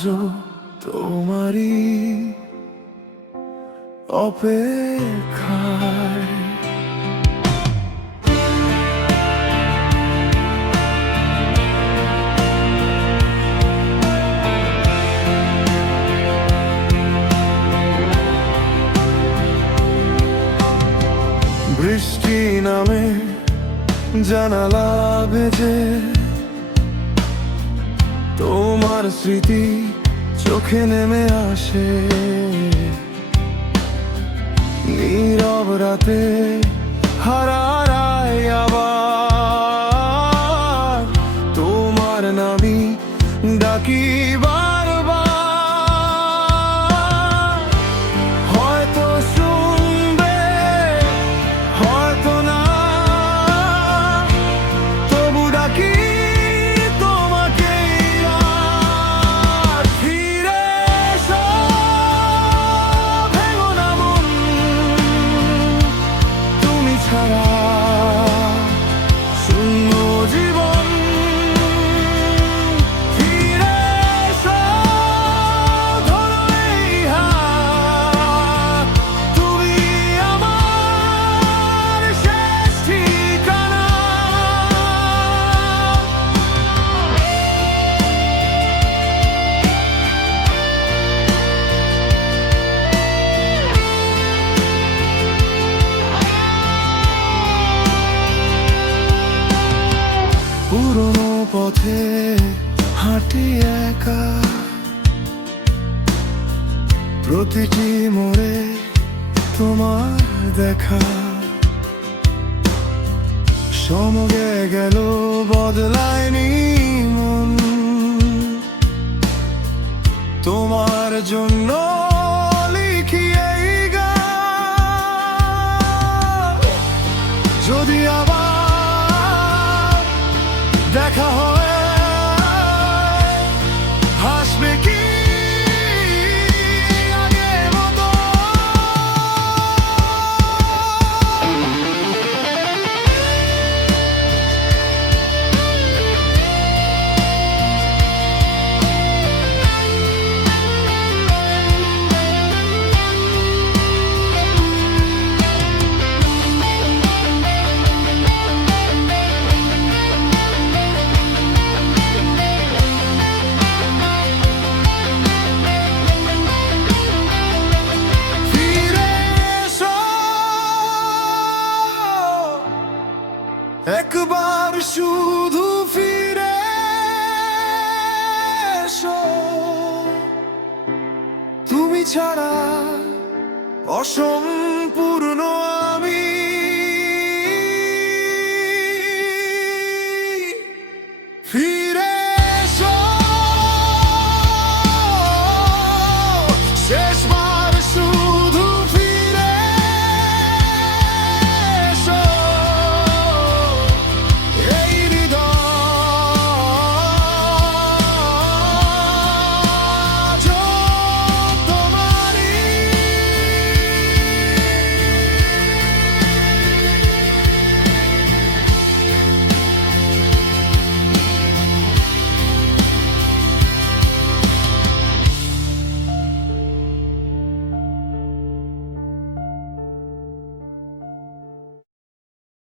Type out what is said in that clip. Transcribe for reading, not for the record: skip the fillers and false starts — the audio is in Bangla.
আজও তোমারই অপেক্ষায়। বৃষ্টি নামে জানালা ভেজে, তোমার স্মৃতি চোখে নেমে আসে। নীরব রাতে হারায় আবার, তোমার নামই ডাকি বারবার। হয়তো শুনবে, হয়তো না, তবু ডাকি তোমাকে আর। ফিরে এসো, ভেঙো না মন, তুমি ছাড়া শূন্য জীবন। ফিরে এসো, ধরো এই হাত, তুমি আমার শেষ ঠিকানা। পুরনো পথে হাঁটি একা, প্রতিটি মোড়ে তোমার দেখা। সময়ে গেল বদলায়নি মন, তোমার জন্য লিখি এই গান। যদি আবার দেখা হয়, হাসবে কি আগের মতো? একবার শুধু ফিরে এসো, তুমি ছাড়া অসম্ভব।